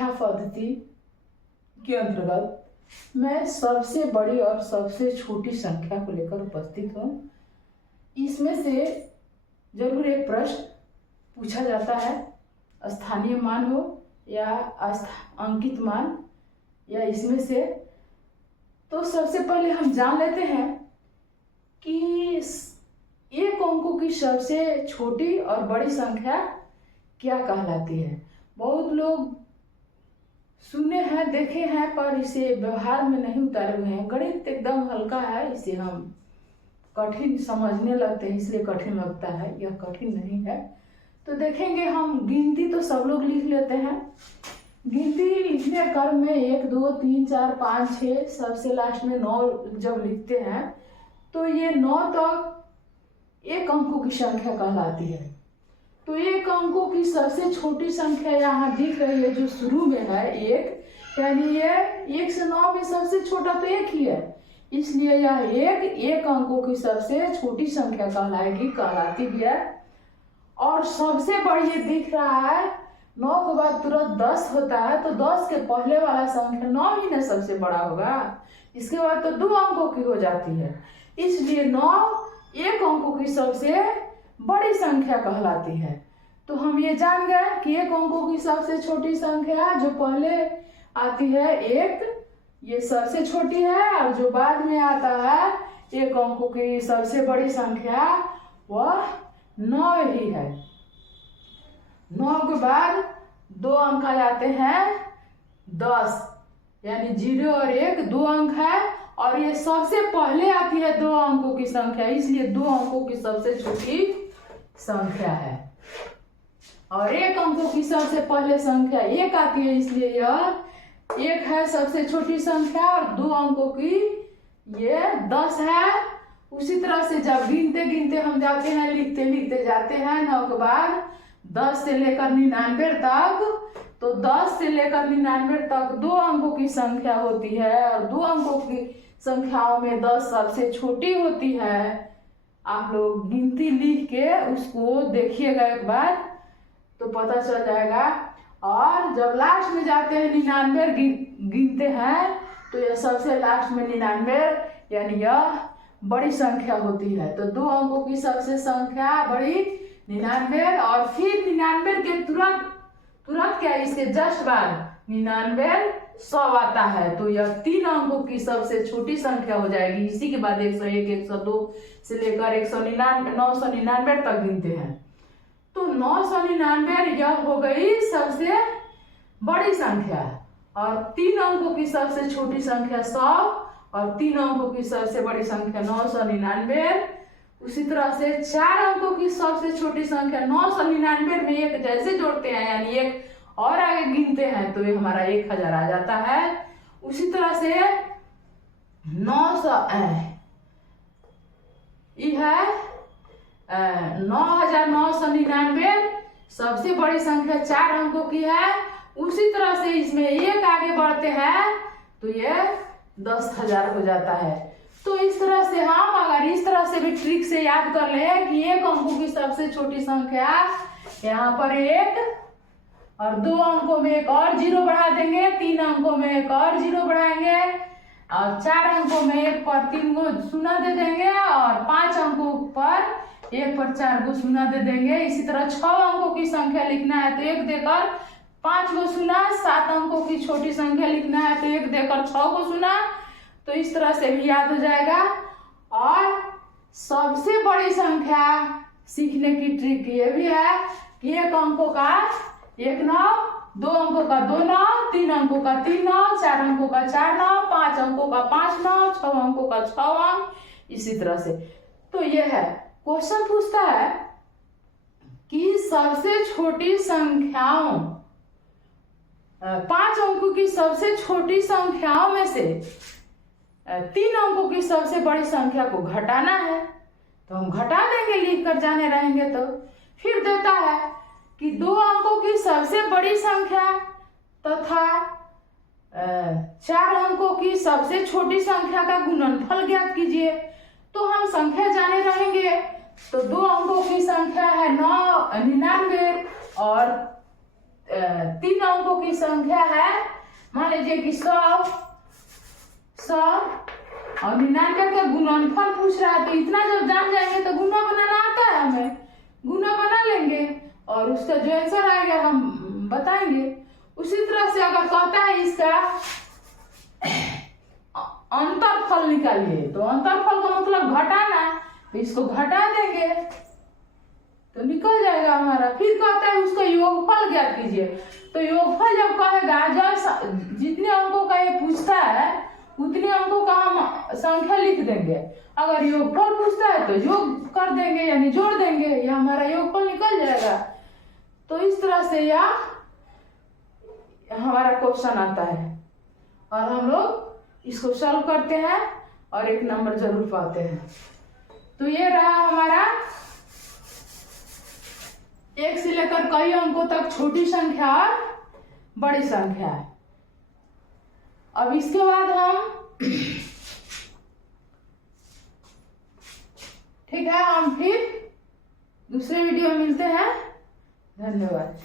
संख्या पद्धति के अंतर्गत मैं सबसे बड़ी और सबसे छोटी संख्या को लेकर उपस्थित हूँ। इसमें से जरूर एक प्रश्न पूछा जाता है, स्थानीय मान हो या अंकित मान या इसमें से। तो सबसे पहले हम जान लेते हैं कि एक अंकों की सबसे छोटी और बड़ी संख्या क्या कहलाती है। बहुत लोग सुने हैं, देखे हैं, पर इसे व्यवहार में नहीं उतारे हुए हैं। गणित एकदम हल्का है, इसे हम कठिन समझने लगते हैं, इसलिए कठिन लगता है। यह कठिन नहीं है। तो देखेंगे हम, गिनती तो सब लोग लिख लेते हैं। गिनती लिखने क्रम में 1 2 3 4 5 6 सबसे लास्ट में 9 जब लिखते हैं तो ये 9 तक एक अंकों की संख्या कहलाती है। तो एक अंकों की सबसे छोटी संख्या यहाँ दिख रही है जो शुरू में है 1, यानी ये 1 से 9 में सबसे छोटा तो 1 ही है, इसलिए यह एक अंकों की सबसे छोटी संख्या कहलाती भी है। और सबसे बड़ी ये दिख रहा है 9 के बाद तुरंत 10 होता है, तो 10 के पहले वाला संख्या 9 ही ना सबसे बड़ा होगा, इसके बाद तो 2 अंकों की हो जाती है, इसलिए 9 एक अंकों की सबसे बड़ी संख्या कहलाती है। तो हम ये जान गए कि एक अंकों की सबसे छोटी संख्या जो पहले आती है 1, ये सबसे छोटी है, और जो बाद में आता है एक अंकों की सबसे बड़ी संख्या वह 9 ही है। 9 के बाद 2 अंक आ जाते हैं 10, यानी 0 और 1 2 अंक है, और ये सबसे पहले आती है 2 अंकों की संख्या, इसलिए 2 अंकों की सबसे छोटी संख्या है। और एक अंकों की सबसे पहले संख्या 1 आती है, इसलिए यह 1 है सबसे छोटी संख्या, और 2 अंकों की ये 10 है। उसी तरह से जब गिनते गिनते हम जाते हैं, लिखते लिखते जाते हैं 9 के बाद 10 से लेकर 99 तक, तो 10 से लेकर 99 तक 2 अंकों की संख्या होती है, और 2 अंकों की संख्याओं में 10 सबसे छोटी होती है। आप लोग गिनती लिख के उसको देखिएगा एक बार तो पता चल जाएगा। और जब लास्ट में जाते हैं 99 गिनते हैं, तो यह सबसे लास्ट में 99, यानी यह बड़ी संख्या होती है। तो 2 अंकों की सबसे संख्या बड़ी 99, और फिर 99 के तुरंत क्या, इसके जस्ट बाद 99 100 आता है, तो यह 3 अंकों की सबसे छोटी संख्या हो जाएगी। इसी के बाद 101 102 से लेकर 999 तक गिनते हैं, तो 999 यह हो गई सबसे बड़ी संख्या, और 3 अंकों की सबसे छोटी संख्या 100, और 3 अंकों की सबसे बड़ी संख्या 999। उसी तरह से 4 अंकों की सबसे छोटी संख्या 999 में 1 जैसे जोड़ते हैं, यानी 1 और आगे गिनते हैं, तो ये हमारा 1000 आ जाता है। उसी तरह से 9999 सबसे बड़ी संख्या 4 अंकों की है। उसी तरह से इसमें 1 आगे बढ़ते हैं तो ये 10,000 हो जाता है। तो इस तरह से हम अगर इस तरह से भी ट्रिक से याद कर ले कि 1 अंकों की सबसे छोटी संख्या यहाँ पर 1, और 2 अंकों में 1 और 0 बढ़ा देंगे, 3 अंकों में 1 और 0 बढ़ाएंगे, और 4 अंकों में 1 पर 3 को शून्य दे देंगे, और 5 अंकों पर 1 पर 4 को शून्य दे देंगे। इसी तरह 6 अंकों की संख्या लिखना है तो 1 देकर 5 को शून्य, 7 अंकों की छोटी संख्या लिखना है तो 1 देकर 6 को शून्य। तो इस तरह से भी याद हो जाएगा। और सबसे बड़ी संख्या सीखने की ट्रिक ये भी है कि 1 अंकों का 1 9, 2 अंकों का 2 9, 3 अंकों का 3 9, 4 अंकों का 4 9, 5 अंकों का 5 9, 6 अंकों का 6 अंक, इसी तरह से। तो ये है, क्वेश्चन पूछता है कि सबसे छोटी संख्याओं 5 अंकों की सबसे छोटी संख्याओं में से 3 अंकों की सबसे बड़ी संख्या को घटाना है, तो हम घटा देंगे, लिख कर जाने रहेंगे। तो फिर देता है कि 2 अंकों की सबसे बड़ी संख्या तथा 4 अंकों की सबसे छोटी संख्या का गुणनफल ज्ञात कीजिए। तो हम संख्या जाने रहेंगे, तो 2 अंकों की संख्या है 99 और 3 अंकों की संख्या है, मान लीजिए कि 100 और 99 का गुणनफल पूछ रहा है, तो इतना जब जान जाएंगे तो गुना बनाना आता है, हमें गुना बना लेंगे और उसका जो आंसर आएगा हम बताएंगे। उसी तरह से अगर कहता है इसका अंतरफल निकालिए, तो अंतरफल का मतलब घटाना, तो इसको घटा देंगे तो निकल जाएगा हमारा। फिर कहता है उसका योगफल ज्ञात कीजिए, तो योगफल जब कहेगा, जब जितने अंकों का ये पूछता है उतने अंकों का हम संख्या लिख देंगे। अगर योगफल पूछता है तो योग कर देंगे यानी जोड़ देंगे, या हमारा योगफल निकल जाएगा। तो इस तरह से यह हमारा क्वेश्चन आता है और हम लोग इसको सॉल्व करते हैं और 1 नंबर जरूर पाते हैं। तो ये रहा हमारा 1 से लेकर कई अंकों तक छोटी संख्या और बड़ी संख्या है। अब इसके बाद हम ठीक है, हम फिर दूसरे वीडियो में मिलते हैं। धन्यवाद।